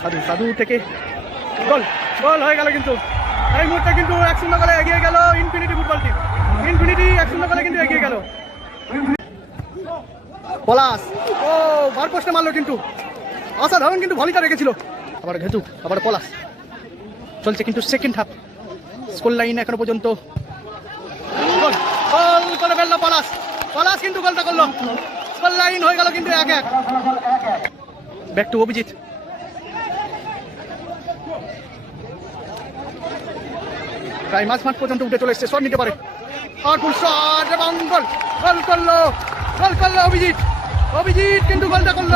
সাধু সাধু থেকে গোল গোল হয়ে গেল কিন্তু। এই মুহূর্তে কিন্তু এক শূন্য গোলে এগিয়ে গেল ইনফিনিটি ফুটবল টিম ইনফিনিটি এক শূন্য গোলে কিন্তু এগিয়ে গেল। পলাশ, ও, বার পোস্টে মারলো কিন্তু। অসাধারণ কিন্তু ভলিটা রেখেছিল। আবার ঘেতু আবার পলাশ। চলছে কিন্তু সেকেন্ড হাফ স্কুল লাইন এখনও পর্যন্ত গোল। গোল করে ফেলল পলাশ। পলাশ কিন্তু গোলটা করল। স্কুল লাইন হয়ে গেল কিন্তু এক এক। ব্যাক টু অভিজিৎ প্রায় মাঝ মাঠ পর্যন্ত উঠে চলে এসছে শট নিতে পারে। পাওয়ারফুল শট এবং গোল গোল করল গোল করল অভিজিৎ। অভিজিৎ কিন্তু গোলটা করল।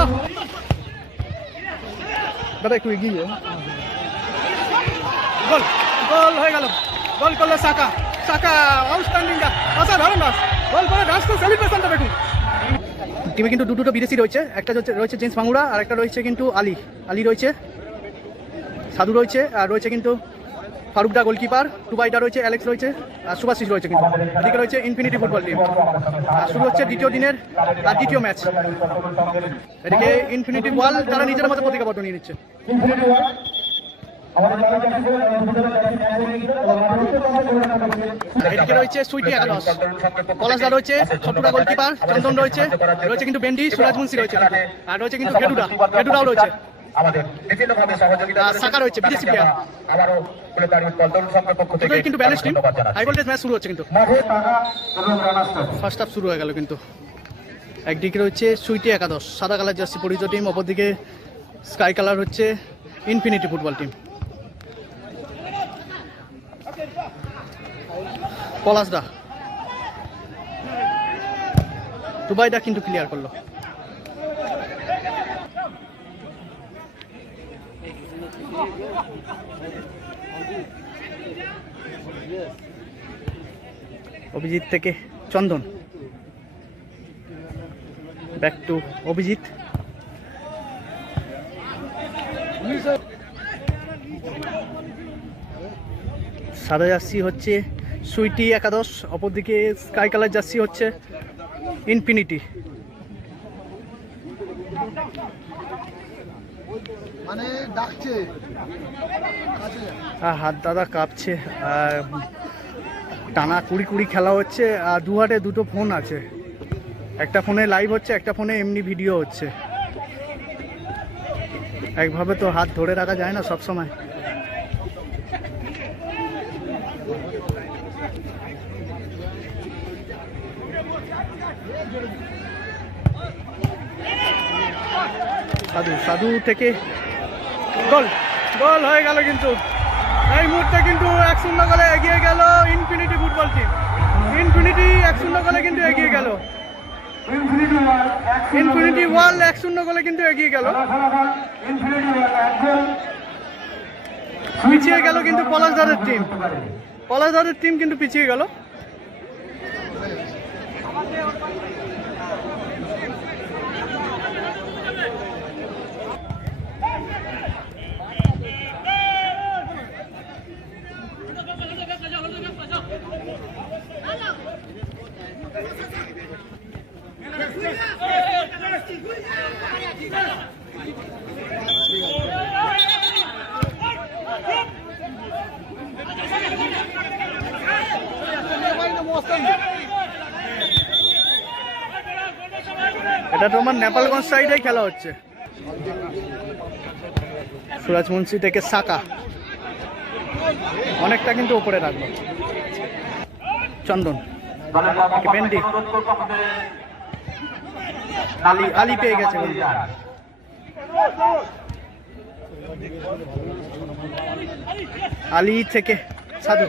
দাদা একটু এগিয়ে। গোল গোল হয়ে গেল। গোল করল সাকা। সাকা আউটস্ট্যান্ডিং অসাধারণ ডাস গোল করে ডাস তো সেলিব্রেশনটা দেখুন টিমে কিন্তু দুটো বিদেশি রয়েছে। একটা রয়েছে জেমস বাংুড়া আর একটা রয়েছে কিন্তু আলী। আলী রয়েছে, সাধু রয়েছে, আর রয়েছে কিন্তু ফারুকদা গোলকিপার টুবাইদা রয়েছে, অ্যালেক্স রয়েছে, আর সুভাশিস রয়েছে কিন্তু। এদিকে রয়েছে ইনফিনিটি ফুটবল টিম। আর শুরু হচ্ছে দ্বিতীয় দিনের আর দ্বিতীয় ম্যাচ। এদিকে ইনফিনিটি ওয়াল তারা নিজের মতো প্রতিজ্ঞাবদ্ধ নিয়ে নিচ্ছে। এদিকে রয়েছে সুইটি একাদশ পলাশদা রয়েছে ছোটুরা গোলকিপার চন্দন রয়েছে রয়েছে কিন্তু বেন্ডি সুরাজ মুন্সি রয়েছে। আর রয়েছে কিন্তু রয়েছে। আমাদের বিভিন্নভাবে সহযোগিতা আর রয়েছে, বিদেশি player। আবারও প্লেটারি সংঘের পক্ষ থেকে কিন্তু balance team high voltage match শুরু হচ্ছে কিন্তু। ফার্স্ট হাফ শুরু হয়ে গেল কিন্তু। একদিকে রয়েছে সুইটি একাদশ সাদা কালার জার্সি পরিচিত টিম অপরদিকে স্কাই কালার হচ্ছে ইনফিনিটি ফুটবল টিম পলাশদা দুবাইদা কিন্তু ক্লিয়ার করল। অভিজিৎ থেকে চন্দন। Back to Abhijit. সাদা জার্সি হচ্ছে সুইটি একাদশ অপরদিকে স্কাই কালার জার্সি হচ্ছে ইনফিনিটি। মানে ডাকছে। হাত দাদা কাঁপছে। আর টানা কুড়ি কুড়ি খেলা হচ্ছে। আর দু হাতে দুটো ফোন আছে। একটা ফোনে লাইভ হচ্ছে একটা ফোনে এমনি ভিডিও হচ্ছে। একভাবে তো হাত ধরে রাখা যায় না সব সময় সাধু সাধু থেকে গোল গোল হয়ে গেল কিন্তু। এই মুহূর্তে কিন্তু এক শূন্য গোলে এগিয়ে গেল ইনফিনিটি ফুটবল টিম ইনফিনিটি এক শূন্য গোলে কিন্তু এগিয়ে গেল। ইনফিনিটি ওয়াল এক শূন্য গোলে কিন্তু এগিয়ে গেল। পিছিয়ে গেল কিন্তু পলাশদারের টিম পলাশদারের টিম কিন্তু পিছিয়ে গেল। তোমার নেপালগঞ্জ সাইডেই খেলা হচ্ছে। সুরাজ মুন্সি থেকে সাকা। অনেকটা কিন্তু উপরে রাখল চন্দন। ভেন্ডি। আলী আলী পেয়ে গেছে। আলী থেকে সাধু।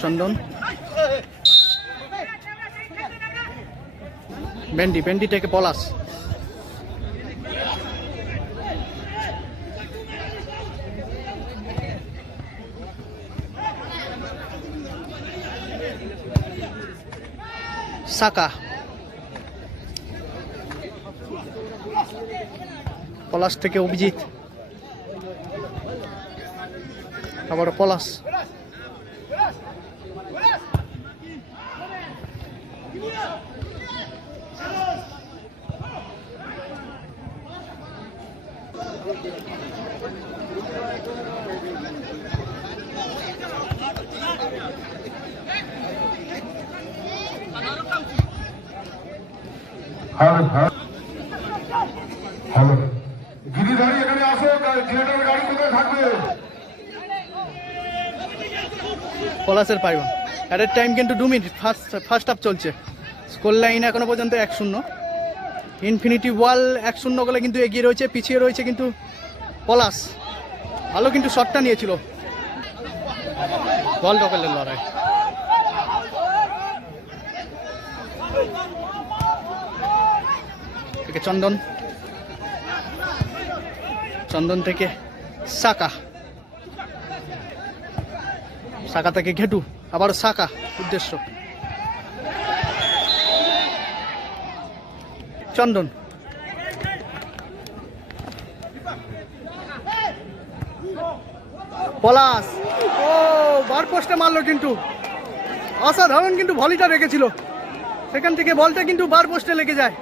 চন্দন। ভেন্ডি ভেন্ডি থেকে পলাশ সাকা পলাশ থেকে অভিজিৎ আবার পলাশ হ্যালো পলাশের পাইবা। অ্যাট এ টাইম কিন্তু দু মিনিট ফার্স্ট ফার্স্ট হাফ চলছে। স্কোর লাইন এখনও পর্যন্ত এক শূন্য। ইনফিনিটি ওয়াল এক শূন্য গোলে কিন্তু এগিয়ে রয়েছে, পিছিয়ে রয়েছে কিন্তু পলাশ। ভালো কিন্তু শটটা নিয়েছিল। বল ডকেলের লড়াই। থেকে চন্দন। চন্দন থেকে সাকা। সাকা থেকে ঘেটু আবার সাকা, উদ্দেশ্য। চন্দন। পলাশ। ও, বার পোস্টে মারলো কিন্তু। অসাধারণ কিন্তু ভলিটা রেখেছিল। সেখান থেকে বলটা কিন্তু বার পোস্টে লেগে যায়।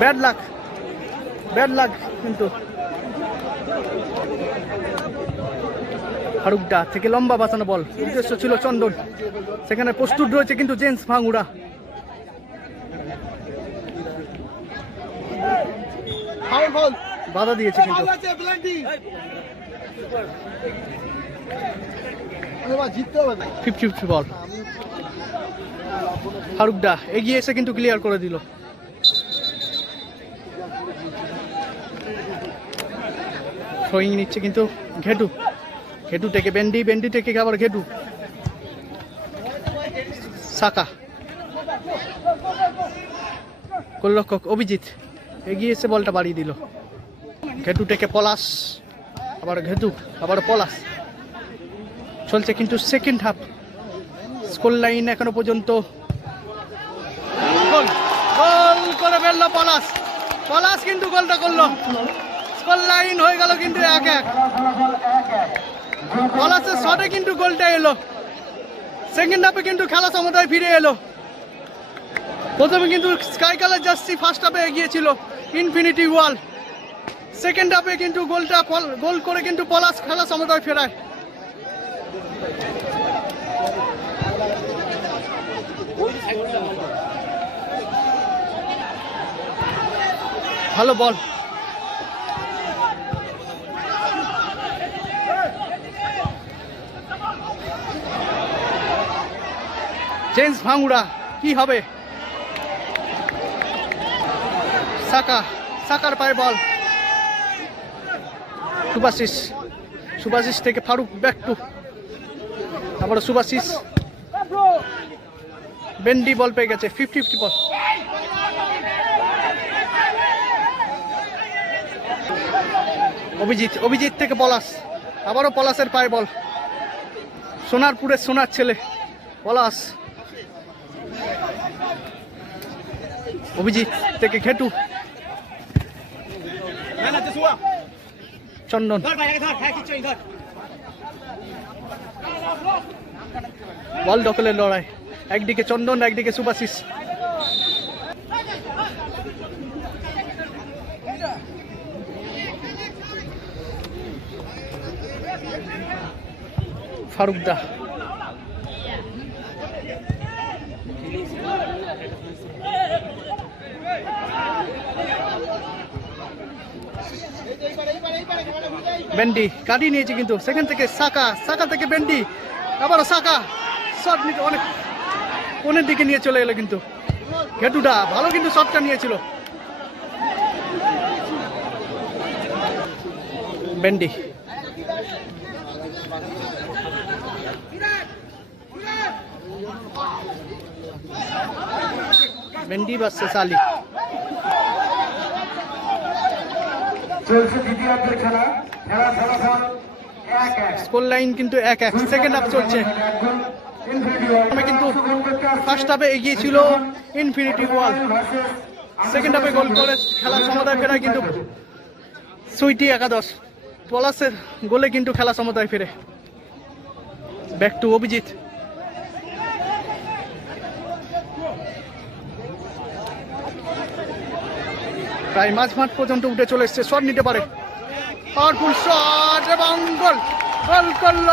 Bad luck. ব্যাড লাক কিন্তু। ফারুকডা থেকে লম্বা বাঁচানো বল। উদ্দেশ্য ছিল চন্দন। সেখানে প্রস্তুত রয়েছে কিন্তু জেন্স ভাঙুড়া। বাধা দিয়েছে কিন্তু। ফিফটি ফিফটি বল। ফারুকডা এগিয়ে এসে কিন্তু ক্লিয়ার করে দিল। থ্রোয়িং নিচ্ছে কিন্তু ঘেটু। ঘেটু থেকে বেন্ডি বেন্ডি থেকে আবার ঘেটু। সাকা। গোলরক্ষক অভিজিৎ। এগিয়ে এসে বলটা বাড়িয়ে দিল। ঘেটু থেকে পলাশ, আবার ঘেটু, আবার পলাশ। চলছে কিন্তু সেকেন্ড হাফ স্কুল লাইন এখনও পর্যন্ত। গোল করে ফেলল পলাশ। পলাশ কিন্তু গোলটা করল। স্কুল লাইন হয়ে গেল কিন্তু এক এক। পলাশের শটে কিন্তু গোলটা এলো। সেকেন্ড হাফে কিন্তু খেলা সমতায় ফিরে এলো। প্রথমে কিন্তু স্কাই কালার জার্সি ফার্স্ট হাফে এগিয়েছিল ইনফিনিটি ওয়াল। সেকেন্ড হাফে কিন্তু গোলটা গোল করে কিন্তু পলাশ খেলা সমতায় ফেরায়। ভালো বল। জেন্স ভাঙ্গুড়া কি হবে? সাকা, সাকার পায়ে বল। সুভাশিস সুভাশিস থেকে ফারুক ব্যাক টু আবার সুভাশিস। বেন্ডি বল পেয়ে গেছে fifty fifty ball Abhijit Abhijit থেকে পলাশ। আবারও পলাশের পায়ে বল। সোনারপুরের সোনার ছেলে, পলাশ। অভিজিৎ থেকে ঘেটু। চন্দন। বল দখলের লড়াই। একদিকে চন্দন একদিকে সুভাশিস ফারুকদা। বেন্ডি কাটিয়ে নিয়েছে কিন্তু সেখান থেকে সাকা সাকা থেকে বেন্ডি। আবারও সাকা। শট নিতে অনেক কোনের দিকে নিয়ে চলে এলো কিন্তু। ঘেটুটা ভালো কিন্তু শটটা নিয়েছিল। বেন্ডি। বেন্ডি ভার্সেস আলী চলছে খেলা। স্কোর লাইন কিন্তু এক এক। সেকেন্ড হাফ চলছে। কিন্তু ফার্স্ট হাফে এগিয়ে ছিল ইনফিনিটি ওয়াল সেকেন্ড হাফে গোল করে খেলা সমতায় ফেরায় কিন্তু সুইটি একাদশ। পলাশের গোলে কিন্তু খেলা সমতায় ফেরে। Back to Abhijit. প্রায় মাঝ মাঠ পর্যন্ত উঠে চলে এসছে। শট নিতে পারে। পাওয়ারফুল শট এবং গোল গোল করল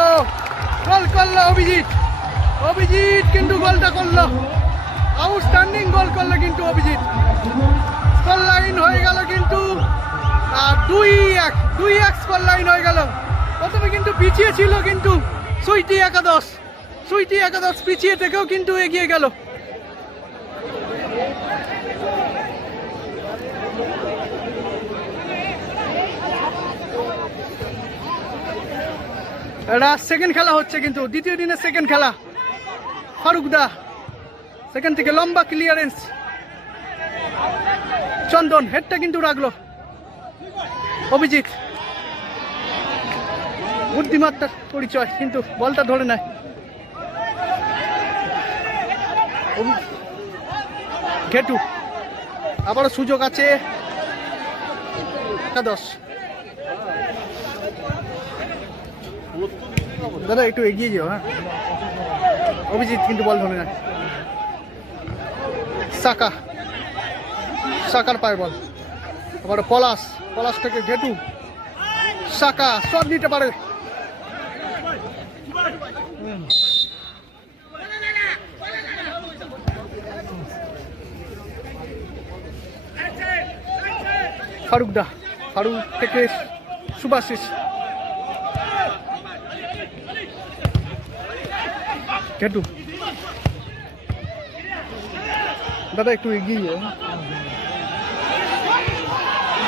গোল করল অভিজিৎ। অভিজিৎ কিন্তু গোলটা করল। আউটস্ট্যান্ডিং গোল করল কিন্তু অভিজিৎ। স্কোর লাইন হয়ে গেল কিন্তু দুই এক দুই এক স্কোর লাইন হয়ে গেল। প্রথমে কিন্তু পিছিয়ে ছিল কিন্তু সুইটি একাদশ। সুইটি একাদশ পিছিয়ে থেকেও কিন্তু এগিয়ে গেল। এটা সেকেন্ড খেলা হচ্ছে কিন্তু। দ্বিতীয় দিনের সেকেন্ড খেলা। ফারুক দা, সেখান থেকে লম্বা ক্লিয়ারেন্স চন্দন হেডটা কিন্তু রাখল। অভিজিৎ। বুদ্ধিমত্তার পরিচয়, কিন্তু বলটা ধরে নেয়। ঘেটু। আবারও সুযোগ আছে। একাদশ। দাদা, একটু এগিয়ে যাও হ্যাঁ? অভিজিৎ কিন্তু বল ধরে নেয় সাকা। সাকার পায় বল। আবার পলাশ পলাশ থেকে ঘেটু সাকা, সব নিতে পারে। ফারুক দা ফারুক থেকে সুভাশিস ঘেটু দাদা, একটু এগিয়ে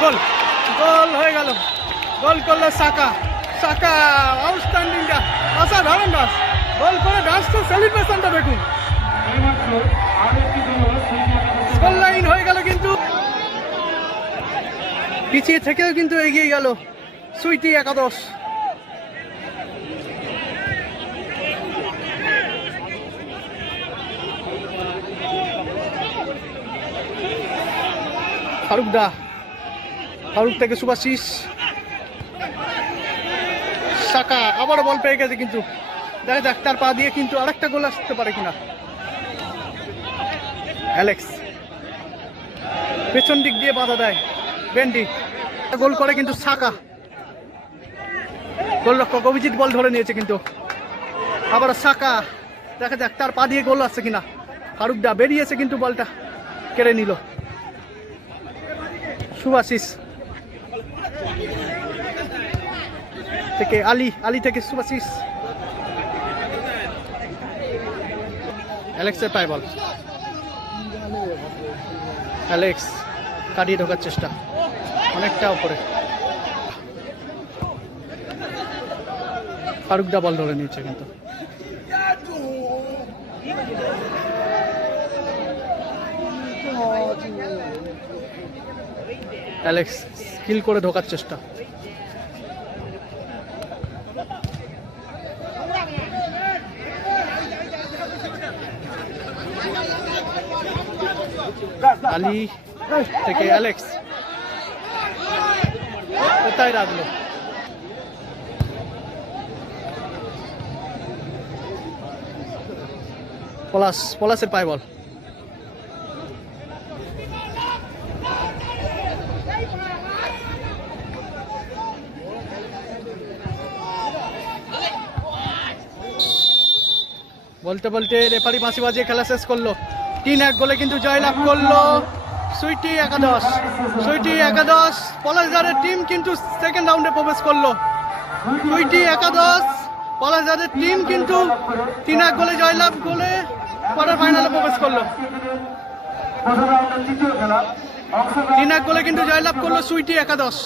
গোল গোল হয়ে গেল। গোল করল সাকা। সাকা আউটস্ট্যান্ডিং অসাধারণ ডাস গোল করে ডাস সেলিব্রেশনটা দেখুন। গোল লাইন হয়ে গেল কিন্তু। পিছিয়ে থেকেও কিন্তু এগিয়ে গেল। সুইটি একাদশ। ফারুক দা। ফারুক থেকে সুভাশিস সাকা আবার বল পেয়ে গেছে কিন্তু। দেখা যাক, তার পা দিয়ে কিন্তু আরেকটা গোল আসতে পারে কিনা। অ্যালেক্স। পেছন দিক দিয়ে বাধা দেয়। বেন্ডি। গোল করে কিন্তু সাকা। গোল গোলরক্ষক অভিজিৎ বল ধরে নিয়েছে কিন্তু। আবার সাকা। দেখা যাক, তার পা দিয়ে গোল আসছে কিনা। ফারুক দা বেরিয়েছে কিন্তু বলটা, কেড়ে নিল। সুভাশিস থেকে আলী আলী থেকে সুভাশিস অ্যালেক্সের পায় বল। অ্যালেক্স কাটিয়ে ঢোকার চেষ্টা। অনেকটা উপরে ফারুকদা বল ধরে নিয়েছে কিন্তু। অ্যালেক্স স্কিল করে ঢোকার চেষ্টা। আলী থেকে অ্যালেক্স কোথায় রাখল? পলাশ পলাশের পায় বল। বলতে বলতে রেফারি বাঁশি বাজিয়ে খেলা শেষ করল। তিন এক গোলে কিন্তু জয়লাভ করল সুইটি একাদশ। সুইটি একাদশ পলাশদারের টিম কিন্তু সেকেন্ড রাউন্ডে প্রবেশ করল। সুইটি একাদশ পলাশদারের টিম কিন্তু তিন এক গোলে জয়লাভ গোলে কোয়ার্টার ফাইনালে প্রবেশ করল। তিন এক গোলে কিন্তু জয়লাভ করল সুইটি একাদশ।